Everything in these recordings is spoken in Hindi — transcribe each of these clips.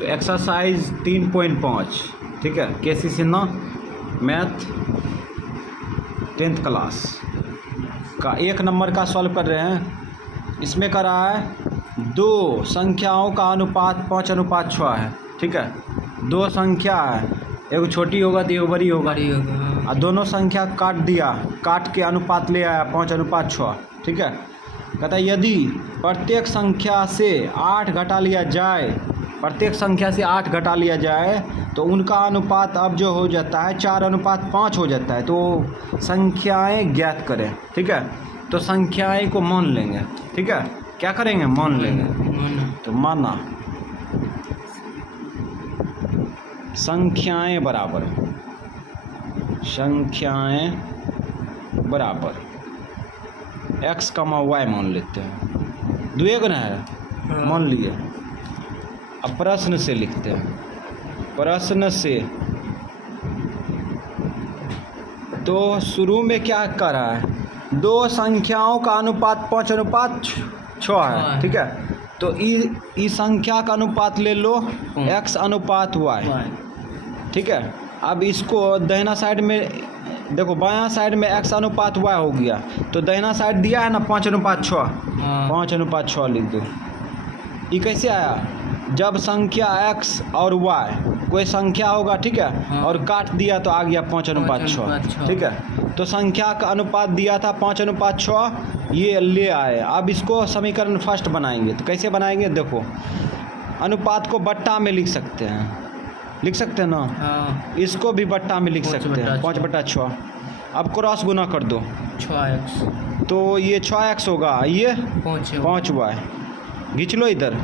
तो एक्सरसाइज 3.5, ठीक है, केसी सिन्हा मैथ 10th क्लास का 1 नंबर का सॉल्व कर रहे हैं। इसमें कर रहा है दो संख्याओं का अनुपात 5:6 है, ठीक है। दो संख्या है, एक छोटी होगा तो एक बड़ी होगा, और दोनों संख्या काट दिया, काट के अनुपात ले आया 5:6, ठीक है। कहता है यदि प्रत्येक संख्या से 8 घटा लिया जाए, प्रत्येक संख्या से 8 घटा लिया जाए तो उनका अनुपात अब जो हो जाता है 4:5 हो जाता है। तो संख्याएं ज्ञात करें, ठीक है। तो संख्याएं को मान लेंगे, ठीक है। क्या करेंगे? मान लेंगे। तो माना संख्याएं बराबर, संख्याएं बराबर x, y मान लेते हैं। दुए गुना है, मान लिए। अब प्रश्न से लिखते हैं, प्रश्न से। तो शुरू में क्या कर रहा है? दो संख्याओं का अनुपात 5:6 है, ठीक है। तो इस संख्या का अनुपात ले लो x अनुपात y, ठीक है। अब इसको दाहिना साइड में देखो, बायां साइड में x अनुपात y हो गया, तो दाहिना साइड दिया है ना 5:6, 5:6 लिख दो। ये कैसे आया? जब संख्या x और y कोई संख्या होगा, ठीक है, और काट दिया तो आ गया 5:6, ठीक है। तो संख्या का अनुपात दिया था 5:6, ये ले आए। अब इसको समीकरण फर्स्ट बनाएंगे। तो कैसे बनाएंगे? देखो, अनुपात को बट्टा में लिख सकते हैं, लिख सकते हैं ना। इसको भी बट्टा में लिख सकते हैं, 5/6। अब क्रॉस गुना कर दो, 6x, तो ये 6x होगा, ये 5y। खींच लो इधर,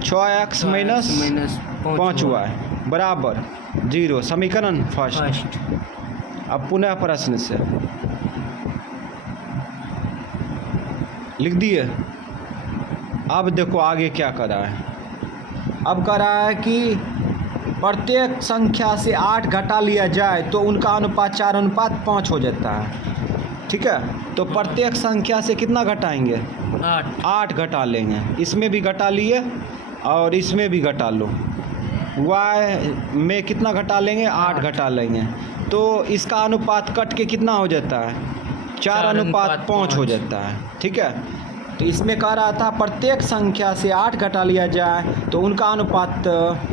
6x माइनस 5y बराबर 0। समीकरण फर्स्ट। अब पुनः प्रश्न से लिख दिए। अब देखो आगे क्या कर रहा है। अब कर रहा है कि प्रत्येक संख्या से 8 घटा लिया जाए तो उनका अनुपात 4:5 हो जाता है, ठीक है। तो प्रत्येक संख्या से कितना घटाएंगे? 8 घटा लेंगे। इसमें भी घटा लिए और इसमें भी घटा लो। y में कितना घटा लेंगे? 8 घटा लेंगे। तो इसका अनुपात कट के कितना हो जाता है? 4:5 हो जाता है, ठीक है। तो इसमें कह रहा था प्रत्येक संख्या से 8 घटा लिया जाए तो उनका अनुपात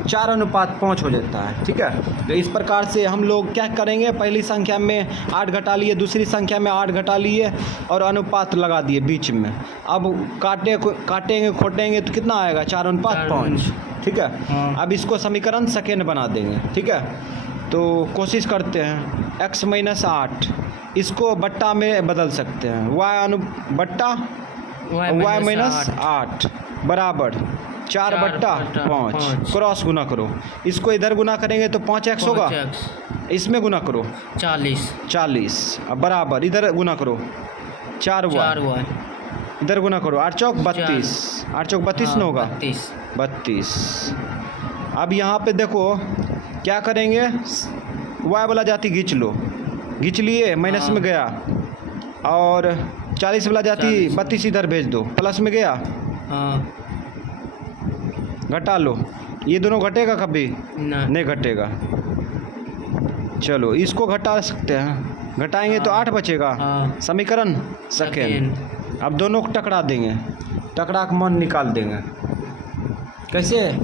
4:5 हो जाता है, ठीक है। तो इस प्रकार से हम लोग क्या करेंगे? पहली संख्या में 8 घटा लिए, दूसरी संख्या में 8 घटा लिए और अनुपात लगा दिए बीच में। अब काटेंगे खोटेंगे तो कितना आएगा? 4:5, ठीक है। अब इसको समीकरण सेकेंड बना देंगे, ठीक है। तो कोशिश करते हैं। x माइनस 8, इसको बट्टा में बदल सकते हैं। y माइनस 8 बराबर 4/5। क्रॉस गुना करो, इसको इधर गुना करेंगे तो 5x होगा, इसमें गुना करो 40। अब बराबर इधर गुना करो 4y, इधर गुना करो 8 चौक 32, 8 चौक 32 न होगा 32। अब यहाँ पे देखो क्या करेंगे? y वाला जाति खींच लो, खींच लिए, माइनस में गया, और 40 वाला जाति 32 इधर भेज दो, प्लस में गया, घटा लो। ये दोनों घटेगा कभी? नहीं घटेगा। चलो इसको घटा सकते हैं, घटाएंगे तो 8 बचेगा। समीकरण सेकेंड। अब दोनों को टकरा देंगे, टकरा के मान निकाल देंगे। कैसे?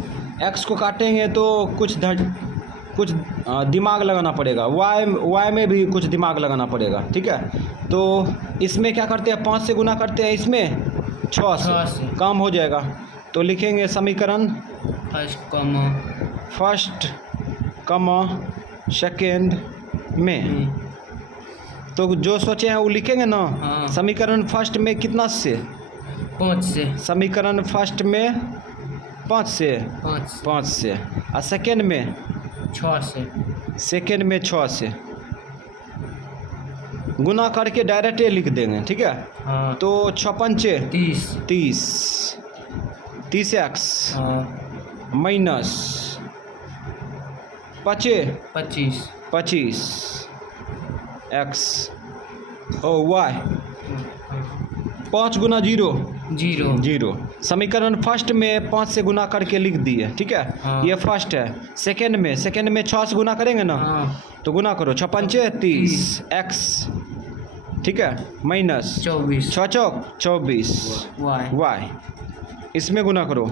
x को काटेंगे तो कुछ दिमाग लगाना पड़ेगा, y में भी कुछ दिमाग लगाना पड़ेगा, ठीक है। तो इसमें क्या करते हैं? 5 से गुना करते हैं, इसमें 6 से कम हो जाएगा। तो लिखेंगे समीकरण फर्स्ट कमा सेकेंड में। तो जो सोचे हैं वो लिखेंगे ना। समीकरण फर्स्ट में कितना से? 5 से। समीकरण फर्स्ट में 5 से, 5 से। और सेकेंड में 6 से, सेकेंड में 6 से। गुना करके डायरेक्ट लिख देंगे, ठीक है। तो 6 पंचे 30x माइनस 25 x और y 5 गुना 0 जीरो। जीरो। समीकरण फर्स्ट में 5 से गुना करके लिख दिए, ठीक है। हाँ। ये फर्स्ट है। सेकंड में 6 से गुना करेंगे ना, हाँ। तो गुना करो 6 पंचे 30 एक्स, ठीक है, माइनस 24 6 चौक 24 वाई। वाई। इसमें गुना करो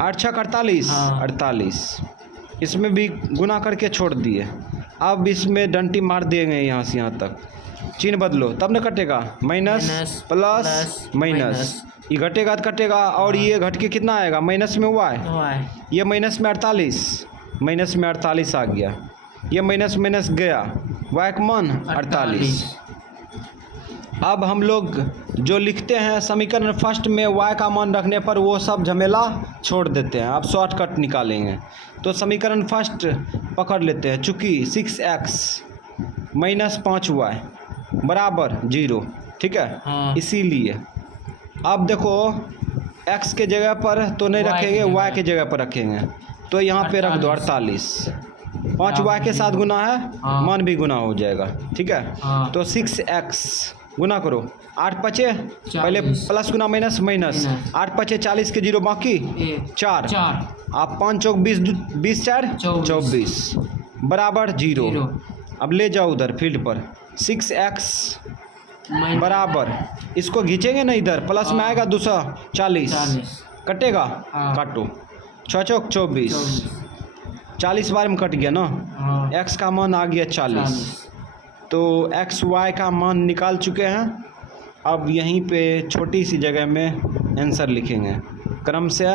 8 छक 48 हाँ। 48। इसमें भी गुना करके छोड़ दिए। अब इसमें डंटी मार देंगे यहाँ से यहाँ तक, चिन्ह बदलो तब न कटेगा, माइनस प्लस माइनस, ये घटेगा तो कटेगा, और ये घट के कितना आएगा, माइनस में हुआ है, वाई। ये माइनस में 48, माइनस में 48 आ गया, ये माइनस माइनस गया, वाई का मान 48। अब हम लोग जो लिखते हैं समीकरण फर्स्ट में y का मान रखने पर वो सब झमेला छोड़ देते हैं। अब शॉर्टकट निकालेंगे तो समीकरण फर्स्ट पकड़ लेते हैं, चूँकि 6x माइनस 5y बराबर 0, ठीक है। हाँ। इसीलिए अब देखो x के जगह पर तो नहीं Y रखेंगे, की y जगह। के जगह पर रखेंगे, तो यहाँ पे रख दो 48। 5y के साथ गुना है, हाँ। मान भी गुना हो जाएगा, ठीक है। हाँ। तो 6x गुना करो 8 पचे, पहले प्लस गुना माइनस माइनस, 8 पचे 40 के 0 बाकी 4, आप 5 चौक 20 20 4 24 बराबर 0। अब ले जाओ उधर फील्ड पर, 6x बराबर, इसको खींचेंगे ना इधर, प्लस में आएगा 240, कटेगा, हाँ। काटो 6 चौक 24, 40 बार में कट गया ना, x का मान आ गया 40। तो एक्स वाई का मान निकाल चुके हैं। अब यहीं पे छोटी सी जगह में आंसर लिखेंगे, क्रम से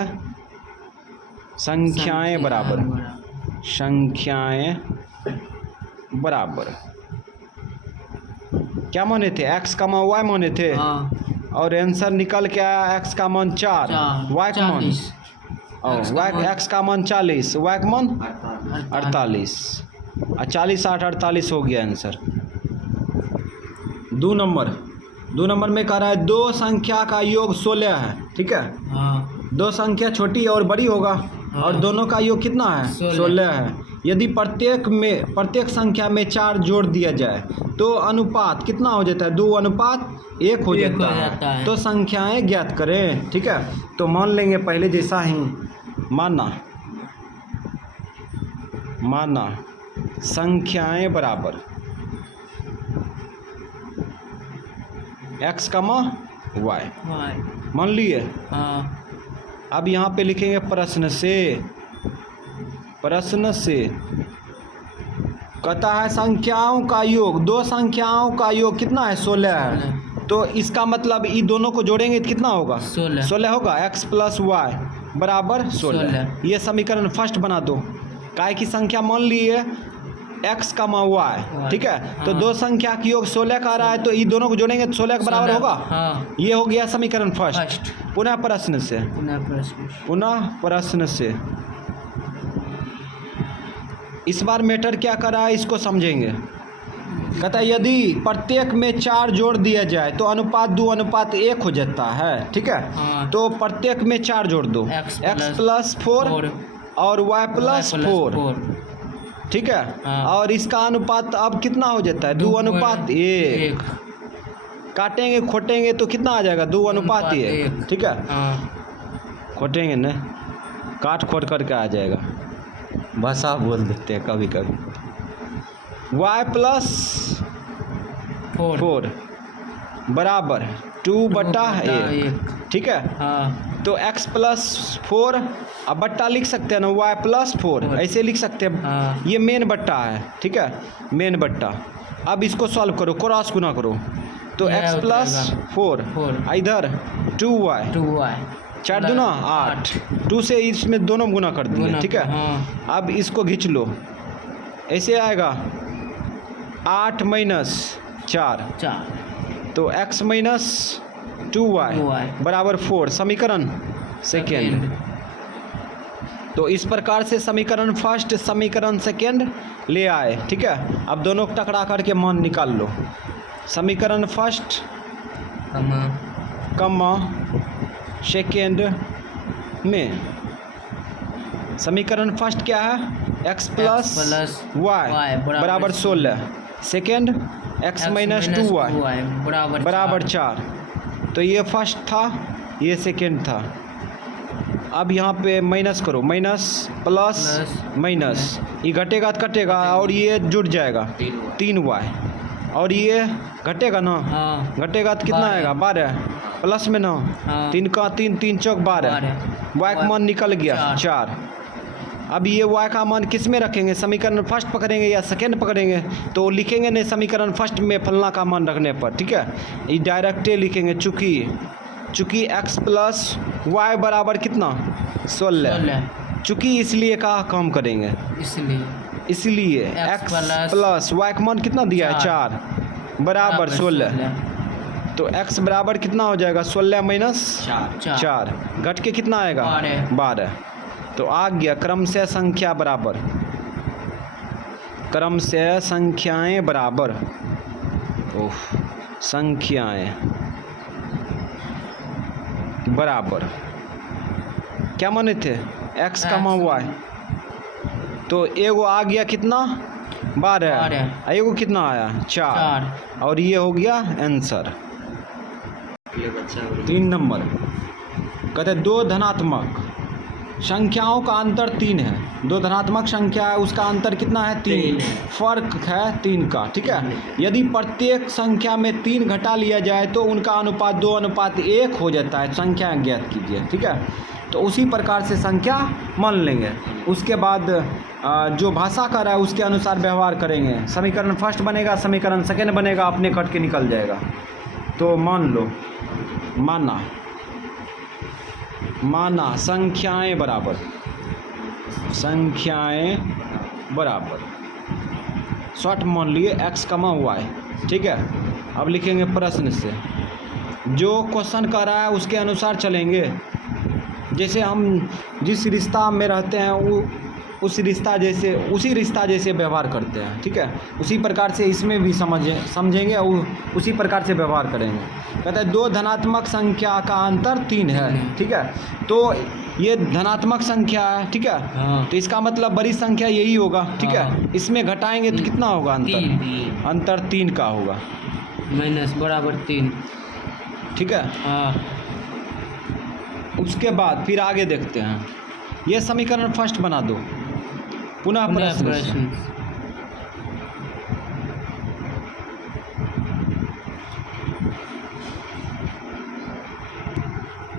संख्याएं बराबर, संख्याएं बराबर क्या माने थे, एक्स का मान वाई माने थे, और आंसर निकल के आया एक्स का मान 4, वाई का मान, और वाई एक्स का मान 40, वाई का मान 48, 40 8 48 हो गया आंसर। 2 नंबर में कह रहा है दो संख्या का योग 16 है, ठीक है। दो संख्या छोटी और बड़ी होगा, और दोनों का योग कितना है, 16 है। यदि प्रत्येक संख्या में 4 जोड़ दिया जाए तो अनुपात कितना हो जाता है, 2:1 हो जाता है। तो संख्याएं ज्ञात करें, ठीक है। तो मान लेंगे पहले जैसा ही, माना संख्याएं बराबर x, y मान लिए। अब यहाँ पे लिखेंगे प्रश्न से कहता है संख्याओं का योग, दो संख्याओं का योग कितना है, 16 है। तो इसका मतलब ये दोनों को जोड़ेंगे तो कितना होगा, 16 होगा, x प्लस वाई बराबर 16। ये समीकरण फर्स्ट बना दो, काय की संख्या मान लिए x का मान y, ठीक है। तो दो संख्या की योग 16 का आ रहा है, तो ये दोनों को जोड़ेंगे तो 16 के बराबर होगा। ये हो गया समीकरण फर्स्ट। पुनः प्रश्न से इस बार मैटर क्या कर रहा है इसको समझेंगे। कहता है यदि प्रत्येक में 4 जोड़ दिया जाए तो अनुपात 2:1 हो जाता है, ठीक है। तो प्रत्येक में 4 जोड़ दो, x प्लस 4 और y प्लस 4, ठीक है। और इसका अनुपात अब कितना हो जाता है, 2:1। काटेंगे खोटेंगे तो कितना आ जाएगा, 2:1, ठीक है। खोटेंगे न, काट खोट करके आ जाएगा, भाषा बोल देते हैं कभी कभी। y प्लस 4 बराबर 2/1, ठीक है। तो x प्लस 4 अब बट्टा लिख सकते हैं ना, y प्लस 4 ऐसे लिख सकते हैं। ये मेन बट्टा है, ठीक है, मेन बट्टा। अब इसको सॉल्व करो, क्रॉस गुना करो, तो x प्लस 4 इधर 2y 4 दूना 8, 2 से इसमें दोनों गुना कर दिए, ठीक है। अब इसको खींच लो, ऐसे आएगा 8 माइनस 4, तो x माइनस 2y बराबर 4, समीकरण सेकेंड। तो इस प्रकार से समीकरण फर्स्ट समीकरण सेकेंड ले आए, ठीक है। अब दोनों को टकरा करके मान निकाल लो। समीकरण फर्स्ट कमा सेकेंड में समीकरण फर्स्ट क्या है, x प्लस वाई बराबर 16, सेकेंड x माइनस 2y बराबर 4। तो ये फर्स्ट था, ये सेकेंड था। अब यहाँ पे माइनस करो, माइनस प्लस माइनस, ये घटेगा तो कटेगा और ये जुड़ जाएगा 3y, और ये घटेगा ना, हाँ घटेगा तो कितना 12 आएगा 12 प्लस में ना, हाँ 3 का 3, 3 चौक 12, y का मान निकल गया 4। अब ये y का मान किस में रखेंगे, समीकरण फर्स्ट पकड़ेंगे या सेकेंड पकड़ेंगे, तो लिखेंगे नहीं समीकरण फर्स्ट में फलना का मान रखने पर, ठीक है। ये डायरेक्ट लिखेंगे, चूँकि x प्लस वाई बराबर कितना 16, चूँकि इसलिए का काम करेंगे, इसलिए x प्लस वाई का मान कितना दिया है 4 बराबर 16, तो x बराबर कितना हो जाएगा 16 माइनस 4, घट के कितना आएगा 12। तो आ गया क्रम से संख्या बराबर, क्रम से संख्याएं बराबर, संख्याएं बराबर क्या माने थे x कमा y, तो एगो आ गया कितना 12, एगो कितना आया 4, और ये हो गया आंसर। 3 नंबर कहते दो धनात्मक संख्याओं का अंतर 3 है, दो धनात्मक संख्या है उसका अंतर कितना है 3, फर्क है 3 का, ठीक है। यदि प्रत्येक संख्या में 3 घटा लिया जाए तो उनका अनुपात 2:1 हो जाता है, संख्या ज्ञात कीजिए, ठीक है। तो उसी प्रकार से संख्या मान लेंगे, उसके बाद जो भाषा कर रहा है उसके अनुसार व्यवहार करेंगे। समीकरण फर्स्ट बनेगा, समीकरण सेकेंड बनेगा, अपने कट के निकल जाएगा। तो मान लो, माना संख्याएं बराबर, शॉर्ट मान लिए x कमा y, ठीक है। अब लिखेंगे प्रश्न से, जो क्वेश्चन कर रहा है उसके अनुसार चलेंगे। जैसे हम जिस रिश्ता में रहते हैं वो उसी रिश्ता जैसे व्यवहार करते हैं, ठीक है। उसी प्रकार से इसमें भी समझेंगे और उसी प्रकार से व्यवहार करेंगे। कहते हैं दो धनात्मक संख्या का अंतर 3 है, ठीक है। तो ये धनात्मक संख्या है, ठीक है। हाँ। तो इसका मतलब बड़ी संख्या यही होगा, ठीक है। हाँ। इसमें घटाएंगे तो कितना होगा अंतर 3 का होगा, माइनस बराबर 3, ठीक है। हाँ। उसके बाद फिर आगे देखते हैं, ये समीकरण फर्स्ट बना दो, पुनः प्रश्न।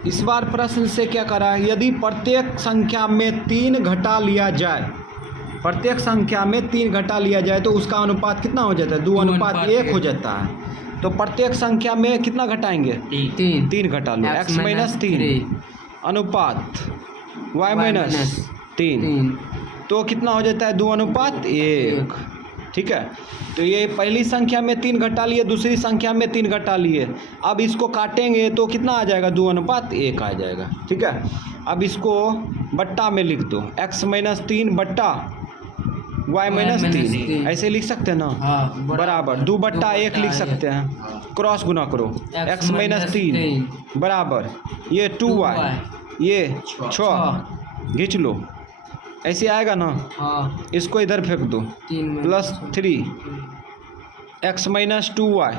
इस बार प्रश्न से क्या करा है, यदि प्रत्येक संख्या में 3 घटा लिया जाए, प्रत्येक संख्या में 3 घटा लिया जाए तो उसका अनुपात कितना हो जाता है 2:1 हो जाता है। तो प्रत्येक संख्या में कितना घटाएंगे 3 घटा लो, x माइनस 3 अनुपात y माइनस 3, तो कितना हो जाता है 2:1, ठीक है। तो ये पहली संख्या में 3 घटा लिए, दूसरी संख्या में 3 घटा लिए, अब इसको काटेंगे तो कितना आ जाएगा 2:1 आ जाएगा, ठीक है। अब इसको बट्टा में लिख दो, x माइनस 3 बट्टा y माइनस 3, ऐसे लिख सकते हैं ना, हाँ, बराबर 2/1 लिख सकते हैं, क्रॉस गुना करो, x माइनस 3 बराबर ये 2y, ये 6 घींच लो, ऐसे आएगा ना। हाँ। इसको इधर फेंक दो, प्लस 3 x माइनस 2y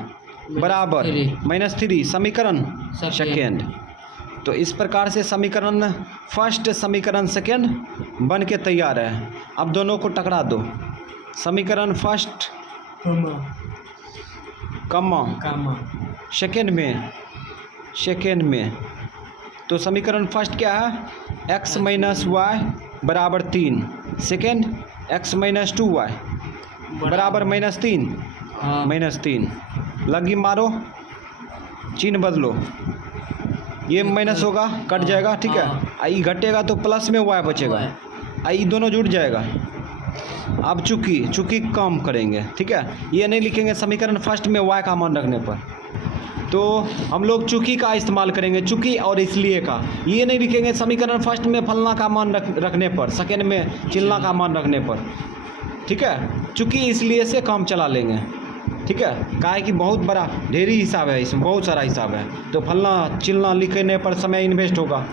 बराबर माइनस 3, समीकरण सेकेंड। तो इस प्रकार से समीकरण फर्स्ट समीकरण सेकेंड बन के तैयार है। अब दोनों को टकरा दो, समीकरण फर्स्ट कमा सेकेंड में, तो समीकरण फर्स्ट क्या है x माइनस वाई बराबर 3, सेकेंड x माइनस 2y बराबर माइनस 3, माइनस 3 लगी मारो, चिन्ह बदलो, ये माइनस होगा कट जाएगा, ठीक है। आई घटेगा तो प्लस में y बचेगा, आई दोनों जुड़ जाएगा। अब चूँकि कम करेंगे, ठीक है। ये नहीं लिखेंगे समीकरण फर्स्ट में y का मान रखने पर, तो हम लोग चूँकि का इस्तेमाल करेंगे, चूँकि और इसलिए का। ये नहीं लिखेंगे समीकरण फर्स्ट में फलना का मान रखने पर, सेकेंड में चिलना का मान रखने पर, ठीक है। चूँकि इसलिए से काम चला लेंगे, ठीक है। काहे कि बहुत बड़ा ढेरी हिसाब है, इसमें बहुत सारा हिसाब है, तो फलना चिलना लिखने पर समय इन्वेस्ट होगा,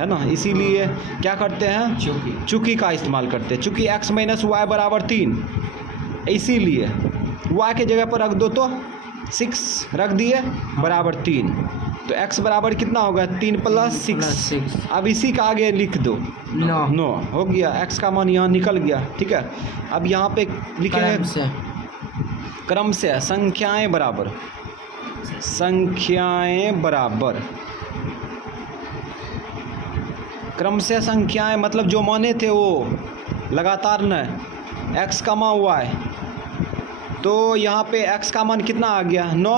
है ना। इसीलिए क्या करते हैं चूँकि का इस्तेमाल करते हैं। चूँकि x माइनस वाई बराबर 3, इसीलिए y के जगह पर रख दो तो 6 रख दिए बराबर 3, तो x बराबर कितना होगा 3 + 6। 6 अब इसी का आगे लिख दो 9 9 हो गया, x का मान यहाँ निकल गया। ठीक है, अब यहाँ पे लिखेंगे क्रम से क्रम से संख्याएं बराबर, संख्याएं बराबर, क्रम से संख्याएं मतलब जो माने थे वो लगातार न, x, y, तो यहाँ पे x का मान कितना आ गया 9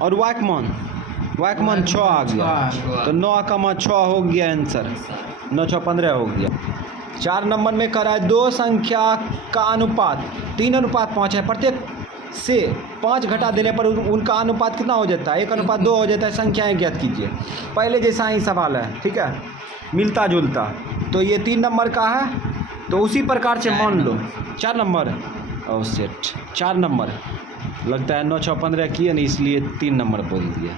और y का मान 6 आ गया, तो 9 का मान 6 हो गया आंसर, 9 6 15 हो गया। 4 नंबर में कह रहा है दो संख्या का अनुपात 3:5 है, प्रत्येक से 5 घटा देने पर उनका अनुपात कितना हो जाता है 1:2 हो जाता है, संख्याएं ज्ञात कीजिए। पहले जैसा ही सवाल है, ठीक है, मिलता जुलता। तो ये 3 नंबर का है, तो उसी प्रकार से मान लो 4 नंबर, ओ सेट 4 नंबर लगता है 9 6 15 किए नहीं, इसलिए 3 नंबर बोल दिया।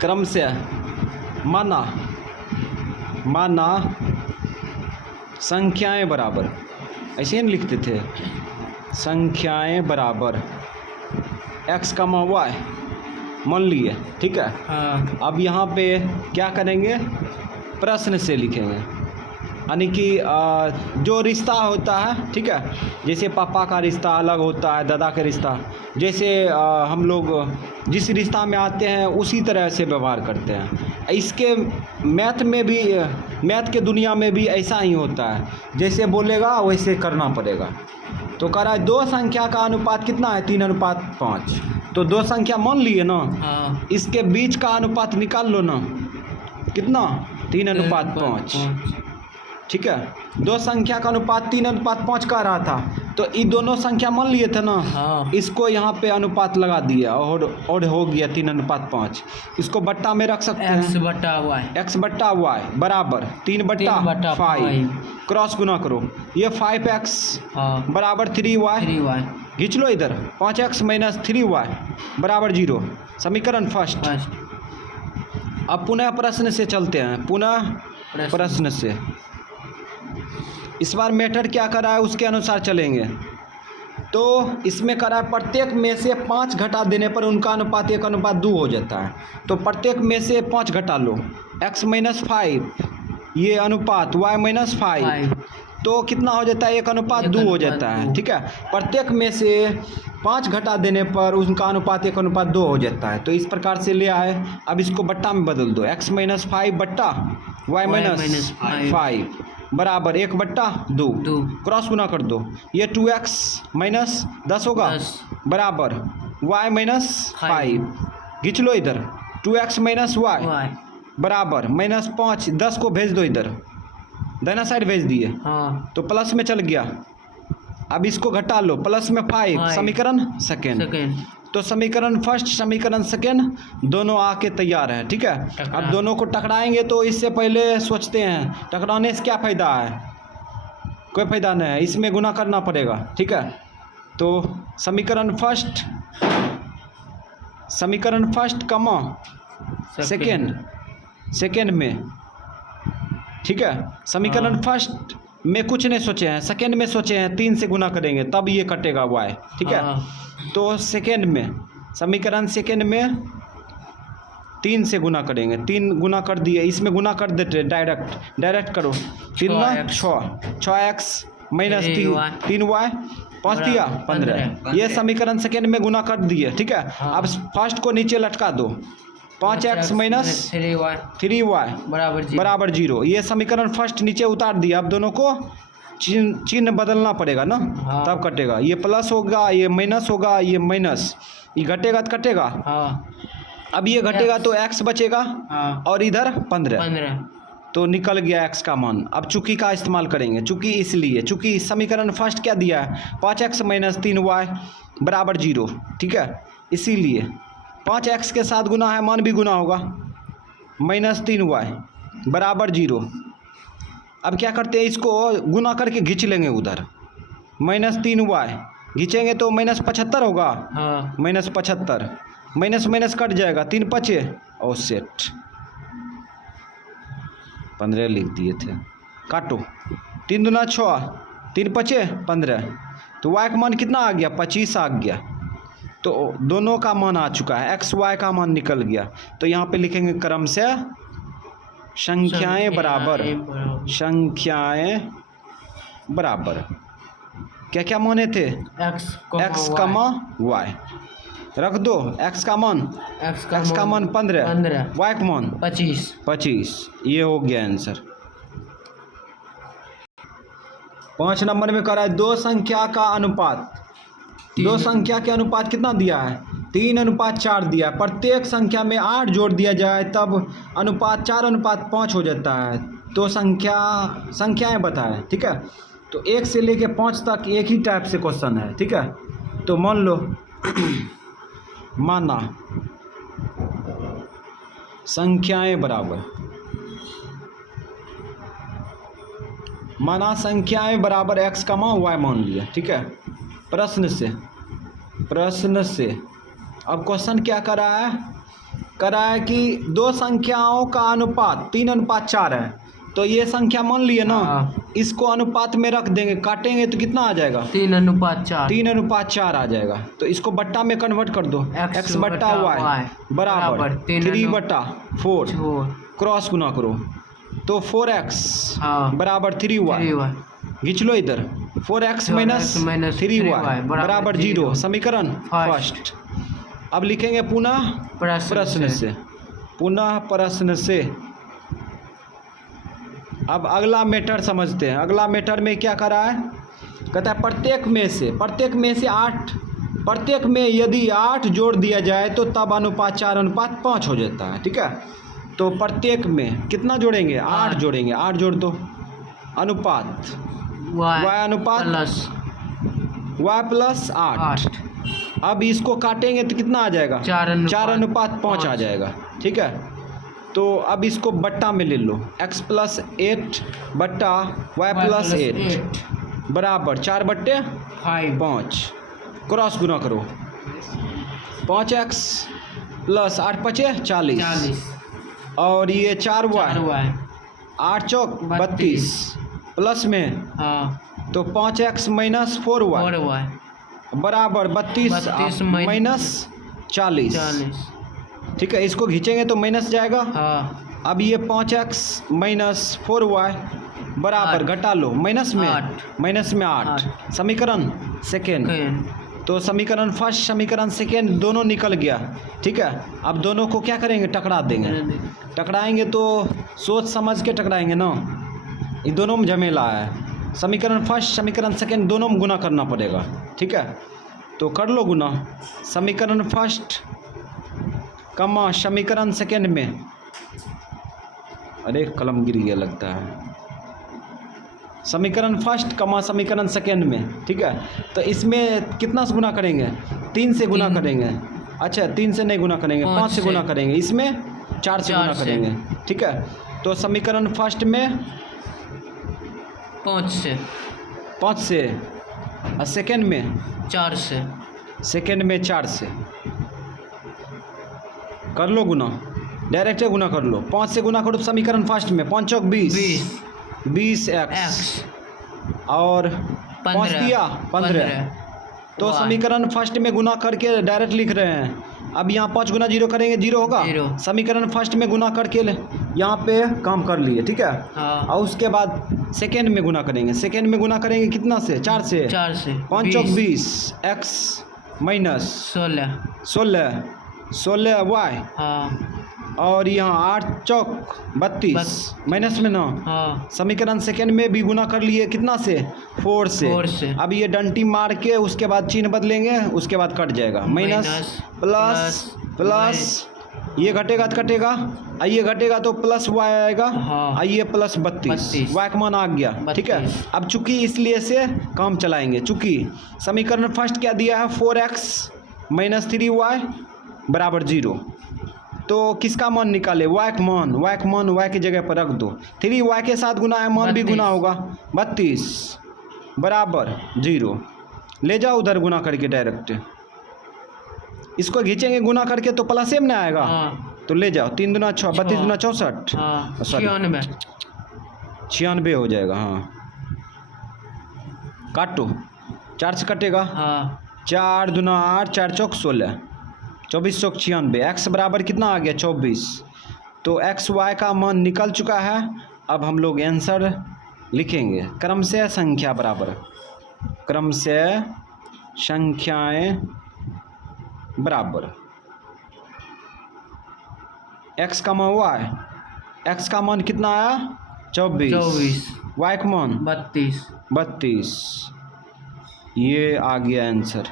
क्रम से माना संख्याएं बराबर, ऐसे ही लिखते थे, संख्याएं बराबर x, y मान लिए। ठीक है, हाँ अब यहाँ पे क्या करेंगे, प्रश्न से लिखेंगे, यानी कि जो रिश्ता होता है, ठीक है, जैसे पापा का रिश्ता अलग होता है, दादा का रिश्ता, जैसे हम लोग जिस रिश्ता में आते हैं उसी तरह से व्यवहार करते हैं। इसके मैथ में भी, मैथ के दुनिया में भी ऐसा ही होता है, जैसे बोलेगा वैसे करना पड़ेगा। तो कह रहा है दो संख्या का अनुपात कितना है 3:5, तो दो संख्या मान लिए ना, हाँ इसके बीच का अनुपात निकाल लो ना, कितना 3:5। ठीक है, दो संख्या का अनुपात 3:5 कह रहा था, तो ये दोनों संख्या मान लिए थे ना, हाँ इसको यहाँ पे अनुपात लगा दिया और हो गया 3:5। इसको बट्टा में रख सकते x हैं, बटा y x बट्टा वाई बराबर 3/5, क्रॉस गुना करो, ये 5x हाँ बराबर 3y, 3y खींच लो इधर, 5x - 3y बराबर 0, समीकरण फर्स्ट। अब पुनः प्रश्न से चलते हैं, पुनः प्रश्न से। इस बार मेथड क्या करा है उसके अनुसार चलेंगे। तो इसमें करा है प्रत्येक में से 5 घटा देने पर उनका अनुपात 1:2 हो जाता है। तो प्रत्येक में से 5 घटा लो, x - 5 ये अनुपात y - 5, तो कितना हो जाता है 1:2 हो जाता है। ठीक है, प्रत्येक में से 5 घटा देने पर उनका अनुपात 1:2 हो जाता है। तो इस प्रकार से ले आए, अब इसको बट्टा में बदल दो, x - 5 बट्टा y - 5 बराबर 1/2, क्रॉस गुना कर दो, ये 2x - 10 होगा 10 बराबर y - 5, खींच लो इधर, 2x - y बराबर -5, 10 को भेज दो इधर, दाहिना साइड भेज दिए, हाँ तो प्लस में चल गया। अब इसको घटा लो, प्लस में 5, समीकरण सेकेंड। तो समीकरण फर्स्ट समीकरण सेकेंड दोनों आके तैयार है। ठीक है, अब दोनों को टकराएंगे, तो इससे पहले सोचते हैं टकराने से क्या फ़ायदा है, कोई फ़ायदा नहीं है, इसमें गुना करना पड़ेगा। ठीक है, तो समीकरण फर्स्ट कमा सेकेंड में। ठीक है, समीकरण फर्स्ट में कुछ नहीं सोचे हैं, सेकेंड में सोचे हैं 3 से गुना करेंगे तब ये कटेगा y। ठीक है, तो सेकेंड में, समीकरण सेकेंड में 3 से गुना करेंगे, 3 गुना कर दिए, इसमें गुना कर देते डायरेक्ट करो, 3 6x - 3y 5 दिया 15, ये समीकरण सेकेंड में गुना कर दिए। ठीक है, अब फर्स्ट को नीचे लटका दो, 5x - 3y बराबर 0, ये समीकरण फर्स्ट नीचे उतार दिया। अब दोनों को चिन्ह बदलना पड़ेगा ना, तब कटेगा, ये प्लस होगा, ये माइनस होगा, ये माइनस, ये घटेगा तो कटेगा। अब ये घटेगा तो x बचेगा, और इधर 15, तो निकल गया x का मान। अब चूंकि का इस्तेमाल करेंगे, चूंकि समीकरण फर्स्ट क्या दिया है 5x - 3y बराबर 0। ठीक है, इसीलिए 5x के साथ गुना है, मान भी गुना होगा, -3y बराबर 0। अब क्या करते हैं, इसको गुना करके खींच लेंगे उधर, -3y खींचेंगे तो -75 होगा, -75 माइनस कट जाएगा, 3 5 और सेट 15 लिख दिए थे, काटो, 3 दूना 6, 3 5 15, तो y का मान कितना आ गया? 25 आ गया। तो दोनों का मान आ चुका है, x y का मान निकल गया। तो यहाँ पे लिखेंगे क्रम से संख्याएं बराबर, संख्याएं बराबर। क्या क्या माने थे? x कमा y। रख दो x का मान, x का मान 15, y का मान 25। ये हो गया आंसर। 5 नंबर में कह रहा है दो संख्या का अनुपात। दो संख्या के अनुपात कितना दिया है? 3:4 दिया है। प्रत्येक संख्या में 8 जोड़ दिया जाए तब अनुपात 4:5 हो जाता है। तो संख्याएं बताएं। ठीक है, तो 1 से लेके 5 तक एक ही टाइप से क्वेश्चन है। ठीक है, तो मान लो माना संख्याएं बराबर, माना संख्याएं बराबर x कमा y मान लिया। ठीक है, प्रश्न से अब क्वेश्चन क्या कर रहा है? कर रहा है कि दो संख्याओं का अनुपात 3:4 है। तो ये संख्या मान लिए ना, इसको अनुपात में रख देंगे, काटेंगे तो कितना आ जाएगा? 3:4। 3:4 आ जाएगा। तो इसको बट्टा में कन्वर्ट कर दो, x बट्टा y बराबर 3/4। क्रॉस गुना करो तो 4x बराबर 3y। खींच लो इधर, 4x माइनस 3y बराबर 0। समीकरण फर्स्ट। अब लिखेंगे पुनः प्रश्न से, पुनः प्रश्न से। अब अगला मेथड समझते हैं। अगला मेथड में क्या कर रहा है? कहता है प्रत्येक में से 8, प्रत्येक में यदि 8 जोड़ दिया जाए तो तब अनुपात 4:5 हो जाता है। ठीक है, तो प्रत्येक में कितना जोड़ेंगे? 8 जोड़ेंगे। 8 जोड़ दो, अनुपात y अनुपात y प्लस 8। अब इसको काटेंगे तो कितना आ जाएगा? 4:5 आ जाएगा। ठीक है, तो अब इसको बट्टा में ले लो, x प्लस 8 बट्टा y प्लस 8 बराबर 4/5। क्रॉस गुना करो, 5x प्लस 8 × 5 = 40 और ये 4y 8 चौक 32 प्लस में तो 5x माइनस 4y बराबर 32 माइनस 40। ठीक है, इसको खींचेंगे तो माइनस जाएगा। अब ये 5x माइनस 4y बराबर घटा लो, माइनस में 8। समीकरण सेकेंड। तो समीकरण फर्स्ट समीकरण सेकेंड दोनों निकल गया। ठीक है, अब दोनों को क्या करेंगे? टकरा देंगे। टकराएंगे तो सोच समझ के टकराएंगे ना, ये दोनों में झमेला है। समीकरण फर्स्ट समीकरण सेकेंड दोनों में गुना करना पड़ेगा। ठीक है, तो कर लो गुना। समीकरण फर्स्ट कमा समीकरण सेकेंड में, अरे कलम गिर गया लगता है। समीकरण फर्स्ट कमा समीकरण सेकेंड में। ठीक है, तो इसमें कितना से गुना करेंगे? 3 से गुना करेंगे। अच्छा, 3 से नहीं गुना करेंगे, 5 से गुना करेंगे। इसमें 4 से गुना करेंगे। ठीक है, तो समीकरण फर्स्ट में 5 से और सेकेंड में 4 से। सेकेंड में 4 से कर लो गुना, डायरेक्ट गुना कर लो। 5 से गुना करो समीकरण फर्स्ट में, 5 चौक 20x और 5 दिया 15। तो समीकरण फर्स्ट में गुना करके डायरेक्ट लिख रहे हैं। अब यहाँ 5 गुना 0 करेंगे, 0 होगा। समीकरण फर्स्ट में गुना करके यहाँ पे काम कर लिए। ठीक है, और उसके बाद सेकेंड में गुना करेंगे। सेकेंड में गुना करेंगे कितना से? 4 से। 5 चौक 20 x माइनस 16 y और यहाँ 8 चौक 32 माइनस में 9। समीकरण सेकेंड में भी गुना कर लिए कितना से? 4 से। अब ये डंटी मार के उसके बाद चिन्ह बदलेंगे, उसके बाद कट जाएगा। माइनस प्लस ये घटेगा तो कटेगा, ये घटेगा तो प्लस y आएगा, ये प्लस 32 y का मान आ गया। ठीक है, अब चूंकि इसलिए से काम चलाएंगे। चूंकि समीकरण फर्स्ट क्या दिया है? 4x माइनस 3y बराबर 0। तो किसका मान निकाले? y का मान y की जगह पर रख दो। 3y के साथ गुना है, मान भी गुना होगा। 32 बराबर 0। ले जाओ उधर गुना करके डायरेक्ट। इसको खींचेंगे गुना करके तो प्लस में आएगा। तो ले जाओ, 3 दूना 6, 32 दूना 64, 96 हो जाएगा। हाँ, काटो 4 से कटेगा, हाँ 4 दूना 8, 4 चौक 16, 2496। एक्स बराबर कितना आ गया 24। तो एक्स वाई का मान निकल चुका है। अब हम लोग आंसर लिखेंगे। क्रम से संख्या बराबर, क्रम से संख्याएं बराबर एक्स का मान वाई। एक्स का मान कितना आया 24, वाई का मान 32। ये आ गया आंसर।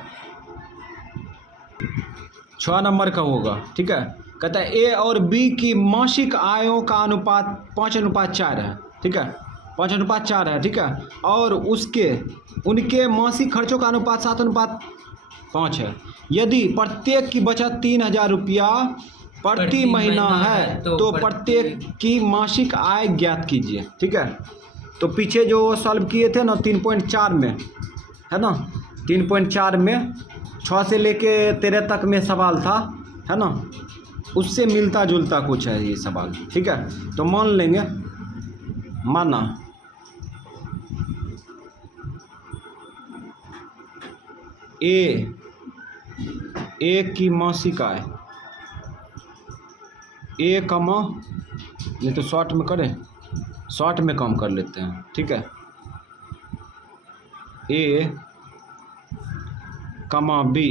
6 नंबर का होगा, ठीक है। कहता है ए और बी की मासिक आयों का अनुपात 5:4 है, ठीक है, 5:4 है, ठीक है। और उनके मासिक खर्चों का अनुपात 7:5 है। यदि प्रत्येक की बचत 3,000 रुपया प्रति महीना है तो प्रत्येक की मासिक आय ज्ञात कीजिए, ठीक है। तो पीछे जो सॉल्व किए थे ना 3.4 में, है ना, 3.4 में 6 से लेके 13 तक में सवाल था, है ना, उससे मिलता जुलता कुछ है ये सवाल, ठीक है। तो मान लेंगे, माना ए की मासिक आय, ए कमा, नहीं तो शॉर्ट में करें, शॉर्ट में कम कर लेते हैं, ठीक है। ए कमा बी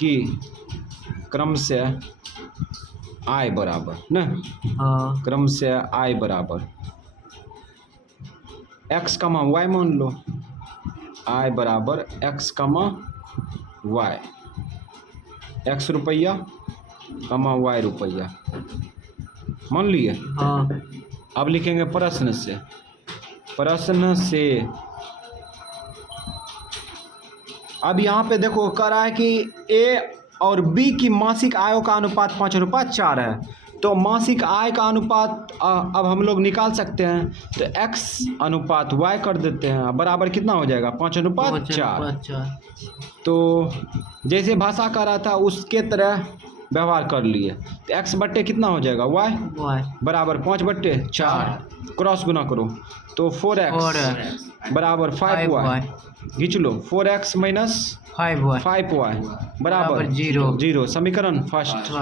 की क्रम से आय बराबर न, हाँ क्रम से आय बराबर एक्स कमा वाई मान लो, आय बराबर एक्स कमा वाई, एक्स रुपया कमा वाई रुपया मान लिए। हाँ अब लिखेंगे प्रश्न से, प्रश्न से। अब यहाँ पे देखो कह रहा है कि ए और बी की मासिक आयों का अनुपात 5:4 है। तो मासिक आय का अनुपात अब हम लोग निकाल सकते हैं। तो x अनुपात y कर देते हैं, बराबर कितना हो जाएगा 5:4। तो जैसे भाषा कर रहा था उसके तरह व्यवहार कर लिए। तो x बट्टे कितना हो जाएगा y बराबर 5/4, क्रॉस गुना करो तो 4x बराबर 5y, खींच लो 4x माइनस 5y बराबर 0। समीकरण फर्स्ट।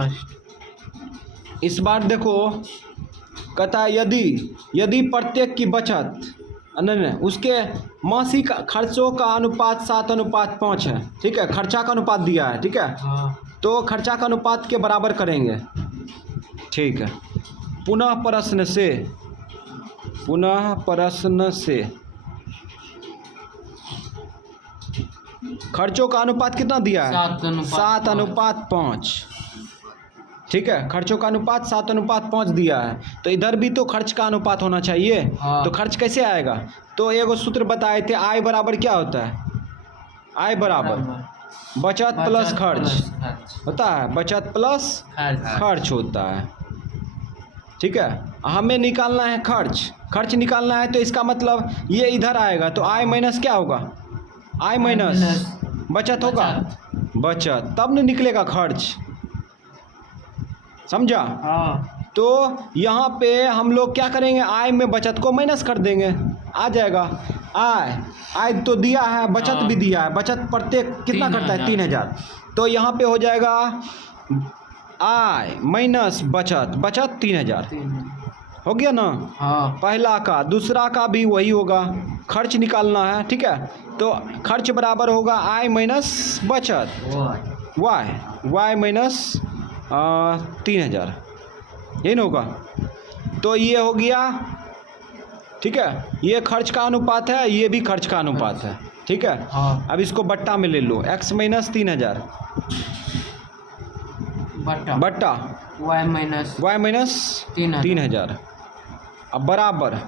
इस बार देखो कहता है यदि प्रत्येक की बचत नहीं उसके मासिक खर्चों का अनुपात 7:5 है, ठीक है, खर्चा का अनुपात दिया है, ठीक है। तो खर्चा का अनुपात के बराबर करेंगे, ठीक है। पुनः प्रश्न से खर्चों का अनुपात कितना दिया है 7:5, ठीक है। खर्चों का अनुपात 7:5 दिया है। तो इधर भी तो खर्च का अनुपात होना चाहिए। हाँ। तो खर्च कैसे आएगा? तो एगो सूत्र बताए थे, आय बराबर क्या होता है, आय बराबर बचत प्लस खर्च होता है, बचत प्लस खर्च होता है, ठीक है। हमें निकालना है खर्च निकालना है। तो इसका मतलब ये इधर आएगा तो आय माइनस क्या होगा, आय माइनस बचत होगा, बचत, तब न निकलेगा खर्च, समझा। तो यहाँ पे हम लोग क्या करेंगे, आय में बचत को माइनस कर देंगे, आ जाएगा आय तो दिया है, बचत भी दिया है, बचत प्रत्येक कितना करता है 3,000। तो यहाँ पे हो जाएगा आय माइनस बचत 3,000 हो गया ना। पहला का, दूसरा का भी वही होगा, खर्च निकालना है, ठीक है। तो खर्च बराबर होगा आय माइनस बचत वाई माइनस 3,000, यही ना होगा। तो ये हो गया, ठीक है, ये खर्च का अनुपात है, ये भी खर्च का अनुपात है, ठीक है। अब इसको बट्टा में ले लो, x माइनस 3,000 बट्टा y माइनस 3,000 अब बराबर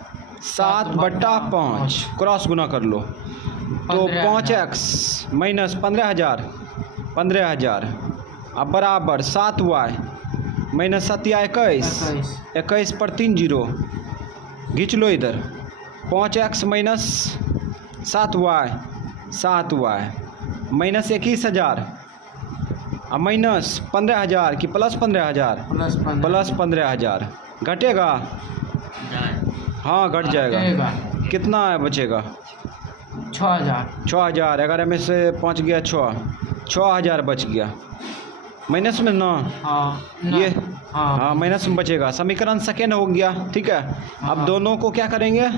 7/5, क्रॉस गुना कर लो तो 5x माइनस 15,000 अब बराबर 7y माइनस 7 या 21 पर 3 0, खींच लो इधर 5x माइनस 7y माइनस 21,000 अब माइनस 15,000 कि प्लस 15,000, प्लस 15,000 घटेगा, हाँ घट जाएगा। कितना है बचेगा 6,000। 6,000, 11 में से 5 गया 6,000 बच गया माइनस में ना। हाँ ये हाँ हाँ माइनस में बचेगा। समीकरण सेकेंड हो गया, ठीक है। अब हाँ। दोनों को क्या करेंगे,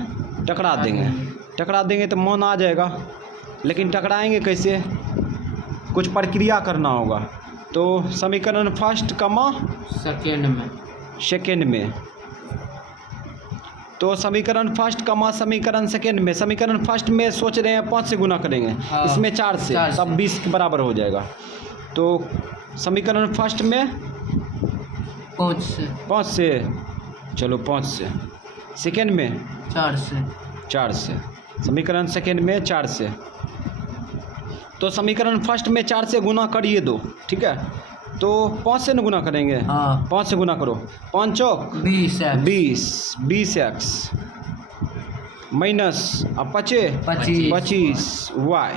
टकरा देंगे। टकरा देंगे तो मान आ जाएगा, लेकिन टकराएंगे कैसे, कुछ प्रक्रिया करना होगा। तो समीकरण फर्स्ट कमा सेकेंड में, तो समीकरण फर्स्ट कमा समीकरण सेकेंड में। समीकरण फर्स्ट में सोच रहे हैं 5 से गुना करेंगे, हाँ, इसमें 4 से, 4 से। तब 20 के बराबर हो जाएगा। तो समीकरण फर्स्ट में 5 से, चलो 5 से। सेकेंड में 4 से। समीकरण सेकेंड में 4 से। तो समीकरण फर्स्ट में 4 से गुना करिए दो, ठीक है। तो 5 से न गुना करेंगे, हाँ। 5 से गुना करो, 5 चौक 20x माइनस अब 25 y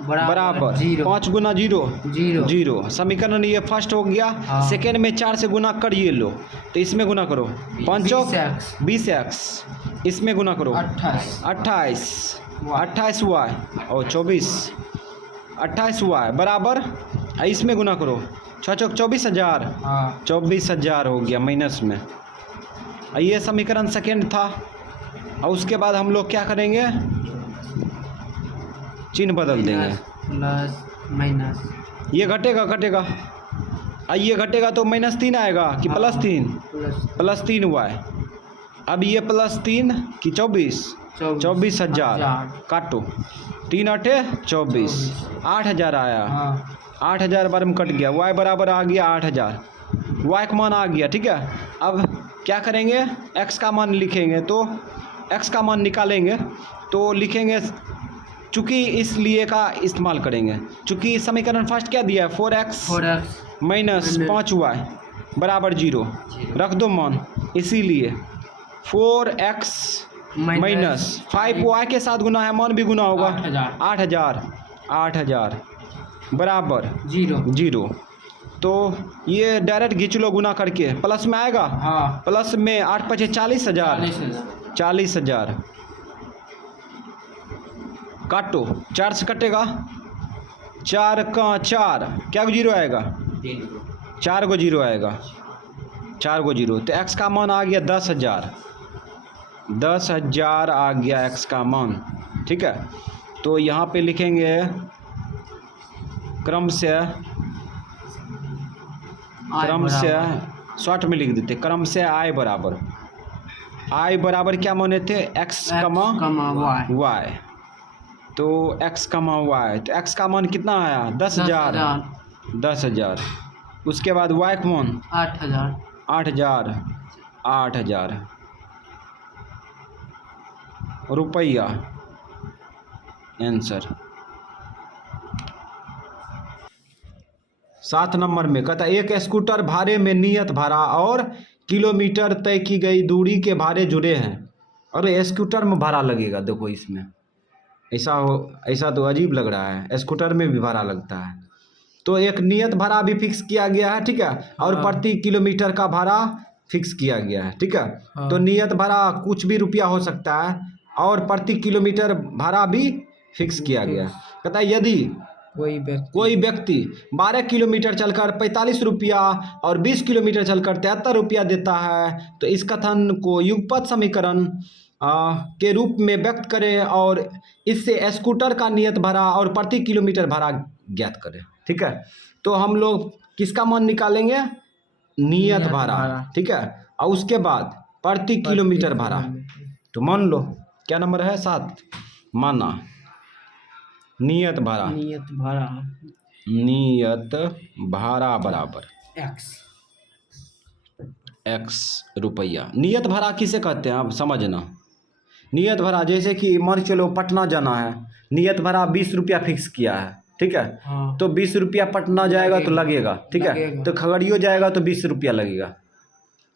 बराबर 5 गुना 0। समीकरण ये फर्स्ट हो गया। हाँ। सेकेंड में 4 से गुना करिए लो, तो इसमें गुना करो 5 चौक 20x, इसमें गुना करो 28 y और 28 y बराबर, इसमें गुना करो 6 चौक 24,000, 24,000 हो गया माइनस में। ये समीकरण सेकेंड था। और उसके बाद हम लोग क्या करेंगे, चिन्ह बदल देंगे, प्लस माइनस। ये घटेगा ये घटेगा तो -3 आएगा कि +3, +3y। अब ये +3 कि 24,000 काटो, 3 8 24, 8,000 आया। 8,000 बार में कट गया, y बराबर आ गया 8,000, y का मान आ गया, ठीक है। अब क्या करेंगे, x का मान लिखेंगे, तो x का मान निकालेंगे तो लिखेंगे, चूँकि इसलिए का इस्तेमाल करेंगे, चूँकि समीकरण फर्स्ट क्या दिया है 4x माइनस 5y बराबर 0, रख दो मान, इसीलिए 4x माइनस 5y के साथ गुना है, मान भी गुना होगा 8,000 बराबर 0। तो ये डायरेक्ट घींच लो गुना करके, प्लस में आएगा। प्लस में 8 5 40,000 काटो, 4 से कटेगा, 4 का 4 क्या को 0 आएगा, 4 को 0 आएगा, 4 को 0। तो x का मान आ गया 10,000 आ गया x का मान, ठीक है। तो यहाँ पे लिखेंगे क्रम से शॉर्ट में लिख देते, क्रम से i बराबर क्या माने थे, x, y। तो x, y, तो x का मान कितना आया 10,000। उसके बाद y का मान 8,000 रुपया आंसर। 7 नंबर में कहता है एक स्कूटर भाड़े में नियत भाड़ा और किलोमीटर तय की गई दूरी के भाड़े जुड़े हैं। अरे स्कूटर में भाड़ा लगेगा, देखो इसमें ऐसा तो अजीब लग रहा है, स्कूटर में भी भाड़ा लगता है। तो एक नियत भाड़ा भी फिक्स किया गया है, ठीक है, और प्रति किलोमीटर का भाड़ा फिक्स किया गया है, ठीक है। तो नियत भाड़ा कुछ भी रुपया हो सकता है और प्रति किलोमीटर भाड़ा भी फिक्स किया गया है। कहता है यदि कोई व्यक्ति 12 किलोमीटर चलकर 45 रुपया और 20 किलोमीटर चलकर 73 रुपया देता है, तो इस कथन को युगपत समीकरण के रूप में व्यक्त करें और इससे स्कूटर का नियत भाड़ा और प्रति किलोमीटर भाड़ा ज्ञात करें, ठीक है। तो हम लोग किसका मान निकालेंगे, नियत भाड़ा, ठीक है, और उसके बाद प्रति किलोमीटर भाड़ा। तो मान लो क्या नंबर है 7, माना नियत भाड़ा बराबर x रुपया। नियत भाड़ा किसे कहते हैं, आप समझना। नियत भाड़ा जैसे कि मान चलो पटना जाना है, नियत भाड़ा 20 रुपया फिक्स किया है, ठीक है। तो 20 रुपया पटना जाएगा तो लगेगा, ठीक है। तो खगड़ियो जाएगा तो 20 रुपया लगेगा,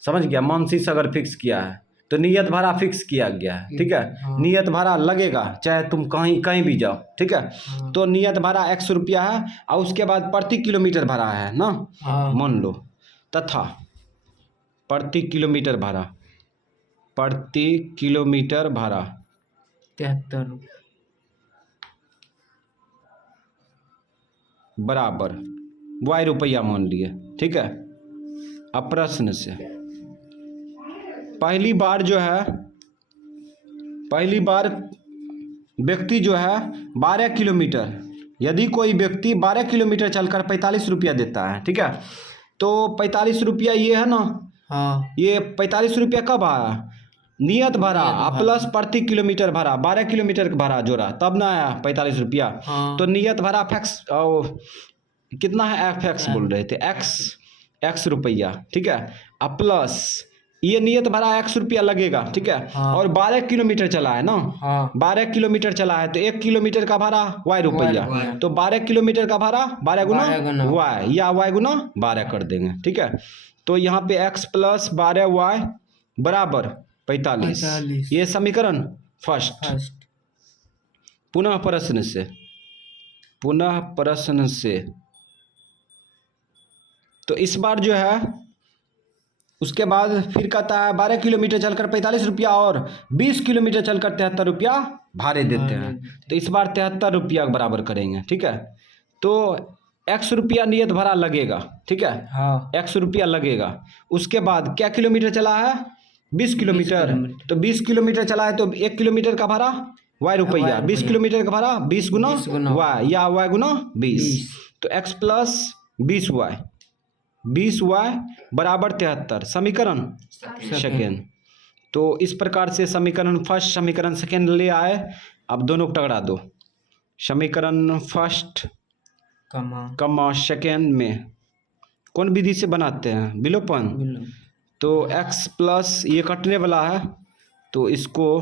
समझ गया। मानसीस अगर फिक्स किया है तो नियत भाड़ा फिक्स किया गया है, ठीक है। नियत भाड़ा लगेगा चाहे तुम कहीं भी जाओ, ठीक है। तो नियत भाड़ा 100 रुपया है और उसके बाद प्रति किलोमीटर भाड़ा है ना, मान लो, तथा प्रति किलोमीटर भाड़ा 73 बराबर वाई रुपया मान लिए। ठीक है। अब प्रश्न से पहली बार व्यक्ति जो है 12 किलोमीटर, यदि कोई व्यक्ति 12 किलोमीटर चलकर 45 रुपया देता है, ठीक है, तो 45 रुपया ये है ना, हाँ ये 45 रुपया कब आया? नियत भाड़ा प्लस प्रति किलोमीटर भाड़ा, 12 किलोमीटर का भाड़ा जोड़ा तब ना आया 45 रुपया। हाँ। तो नियत भाड़ा फैक्स कितना है? एफ एक्स बोल रहे थे, एक्स रुपया। ठीक है। अब प्लस ये नियत भाड़ा एक्स रुपया लगेगा। ठीक है। हाँ। और 12 किलोमीटर चला है ना, हाँ 12 किलोमीटर चला है तो 1 किलोमीटर का भाड़ा वाई रुपया। रुपया। तो 12 किलोमीटर का भाड़ा 12 गुना 12 गुना वाई या वाई गुना 12 कर देंगे। ठीक है। तो यहाँ पे x प्लस 12 वाई बराबर 45। ये समीकरण फर्स्ट। पुनः प्रश्न से तो इस बार जो है उसके बाद फिर कहता है 12 किलोमीटर चलकर 45 रुपया और 20 किलोमीटर चलकर 73 रुपया भाड़े देते हैं। तो इस बार 73 रुपया बराबर करेंगे। ठीक है। तो x रुपया नियत भाड़ा लगेगा। ठीक है। हाँ x रुपया लगेगा। उसके बाद क्या किलोमीटर चला है? 20 किलोमीटर। तो 20 किलोमीटर चला है तो 1 किलोमीटर का भाड़ा वाई रुपया, 20 किलोमीटर का भाड़ा 20 गुना वाई या वाई गुना 20। तो x प्लस 20 वाई बराबर 73। समीकरण सेकेंड। तो इस प्रकार से समीकरण फर्स्ट समीकरण सेकेंड ले आए। अब दोनों को टकरा दो। समीकरण फर्स्ट कमा सेकेंड में कौन विधि से बनाते हैं? विलोपन। तो x प्लस ये कटने वाला है तो इसको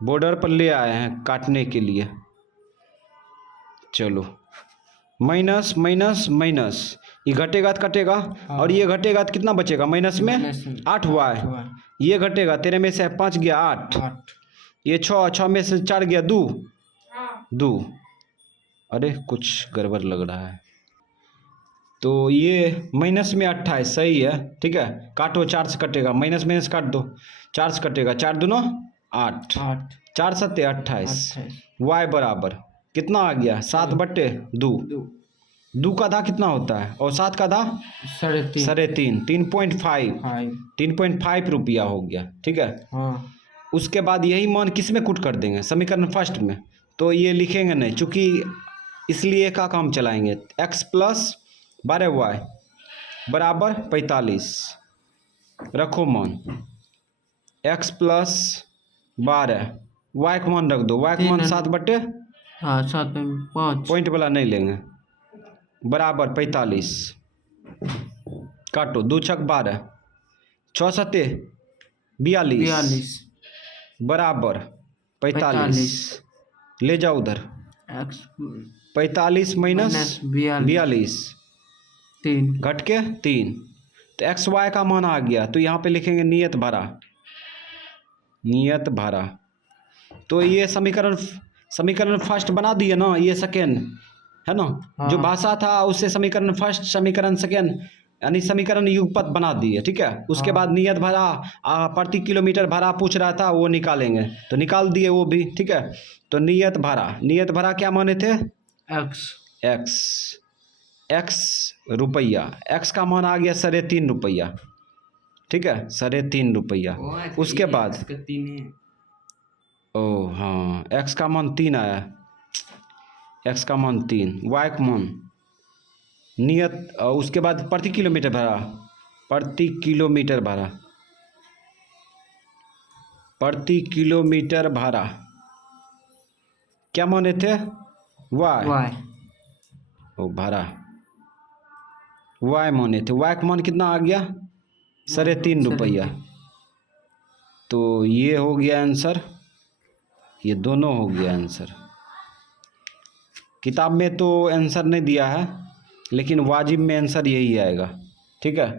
बॉर्डर पर ले आए हैं काटने के लिए। चलो माइनस माइनस माइनस, ये घटेगा तो कटेगा। हाँ। और ये घटेगा तो कितना बचेगा? माइनस में 8 वाई। ये घटेगा, 13 में से 5 गया 8। ये 6 में से 4 गया 2। अरे कुछ गड़बड़ लग रहा है। तो ये माइनस में 28 सही है। ठीक है। काटो, 4 से कटेगा, माइनस माइनस काट दो, 4 से कटेगा, 4 दूना 8, 4 सत्ते 28। वाई बराबर कितना आ गया? 7/2। 2 का आधा कितना होता है? और 7 का आधा 3.5। 3.5 रुपया हो गया। ठीक है। हाँ। उसके बाद यही मान किस में कूट कर देंगे? समीकरण फर्स्ट में। तो ये लिखेंगे नहीं, चूँकि इसलिए का काम चलाएंगे। x प्लस 12 वाई बराबर 45। रखो मान x प्लस 12 वाई का मान रख दो। वाई का मान 7/5 पॉइंट वाला नहीं लेंगे, बराबर 45। काटो, 2 छक 12, 6 सत्ते 42 बराबर 45। ले जाओ उधर। 45 माइनस 42 घट के 3। तो एक्स वाई का मान आ गया। तो यहाँ पे लिखेंगे नियत भाड़ा। तो ये समीकरण फर्स्ट बना दिए ना, ये सेकेंड है ना। हाँ। जो भाषा था उससे समीकरण फर्स्ट समीकरण सेकेंड यानी समीकरण युगपत बना दिए। ठीक है। उसके बाद नियत भाड़ा प्रति किलोमीटर भाड़ा पूछ रहा था, वो निकालेंगे तो निकाल दिए वो भी। ठीक है। तो नियत भाड़ा क्या माने थे? x रुपया। x का मान आ गया 3.5 रुपया। ठीक है, 3.5 रुपया। उसके बाद ओ हाँ, x का मान 3 आया, x का मान 3, y का मान नियत। उसके बाद प्रति किलोमीटर भाड़ा क्या माने थे? y ओ भाड़ा y माने थे। y का मान कितना आ गया? 3.5 रुपया। तो ये हो गया आंसर, ये दोनों हो गया आंसर। किताब में तो आंसर नहीं दिया है, लेकिन वाजिब में आंसर यही आएगा। ठीक है।